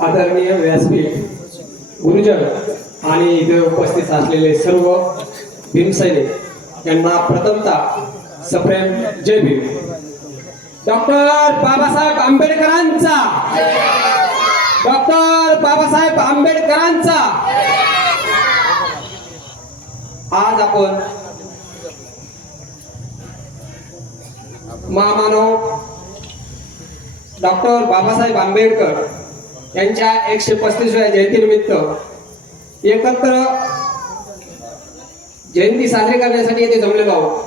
आदरणीय व्यासपीठ गुरुजन आणि इथे उपस्थित असलेले सर्व भीमसैनिक यांना प्रथमतः सप्रेम जय भीम. डॉक्टर बाबासाहेब आंबेडकरांचा, डॉक्टर बाबासाहेब आंबेडकरांचा. आज आपण महामानव डॉक्टर बाबासाहेब आंबेडकर यांच्या 135व्या जयंतीनिमित्त एकत्र जयंती साजरी करण्यासाठी येथे जमलेलो आहोत.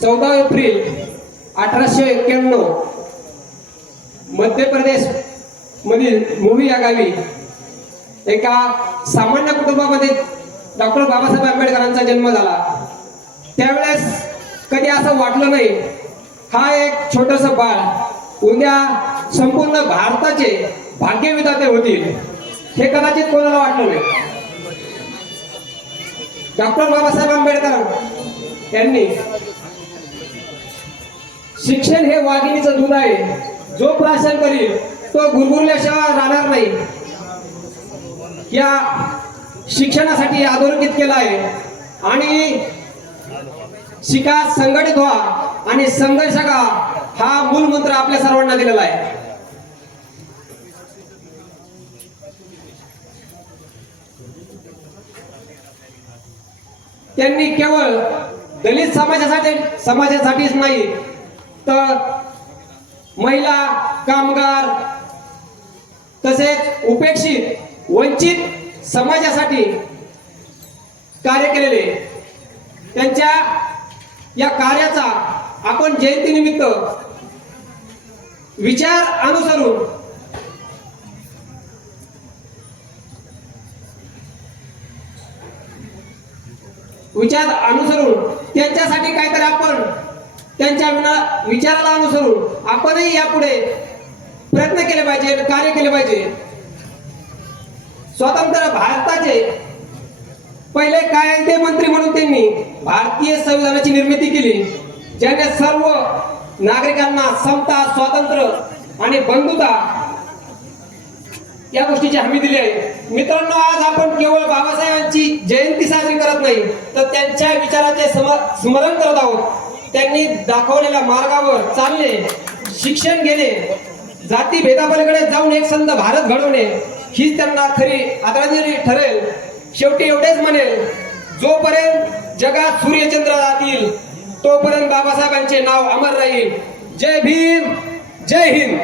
चौदा एप्रिल 1891 मध्य प्रदेश मधील मुवी या गावी एका सामान्य कुटुंबामध्ये डॉक्टर बाबासाहेब आंबेडकरांचा जन्म झाला. त्यावेळेस कधी असं वाटलं नाही हा एक छोटस बाळ उद्या संपूर्ण भारताचे भाग्यविधाते होतील, हे कदाचित कोणाला वाटलं नाही. डॉक्टर बाबासाहेब आंबेडकर यांनी शिक्षण हे वाघिणीचं दूध आहे, जो प्राशन करील तो गुरगुरल्याशिवाय राहणार नाही, या शिक्षणासाठी अधोरेखित केला आहे. आणि शिका, संघटित व्हा आणि संघर्ष करा, हा मूल मंत्र आपल्या सर्वांना दिलेला आहे. त्यांनी केवळ दलित समाजासाठीच नाही तर महिला, कामगार तसेच उपेक्षित वंचित समाजासाठी कार्य केलेले. त्यांच्या या कार्याचा आपण जयंतीनिमित्त विचार अनुसरून त्यांच्यासाठी काहीतरी आपण त्यांच्या विचाराला अनुसरून आपणही यापुढे प्रयत्न केले पाहिजे, कार्य केले पाहिजे. स्वतंत्र भारताचे पहिले कायदे मंत्री म्हणून त्यांनी भारतीय संविधानाची निर्मिती केली, ज्याने सर्व नागरिकांना समता, स्वातंत्र्य आणि बंधुता या गोष्टीची हमी दिली आहे. मित्रांनो, आज आपण केवळ बाबासाहेबांची जयंती साजरी करत नाही तर त्यांच्या विचाराचे स्मरण करत आहोत. त्यांनी दाखवलेल्या मार्गावर चालणे, शिक्षण घेणे, जाती भेदापलीकडे जाऊन एक संत भारत घडवणे हीच त्यांना खरी आदरांजली ठरेल. शेवटी एवढेच म्हणेल, जोपर्यंत जगात सूर्यचंद्र राहतील तोपर्यंत बाबासाहेबांचे नाव अमर राहील. जय भीम, जय हिंद.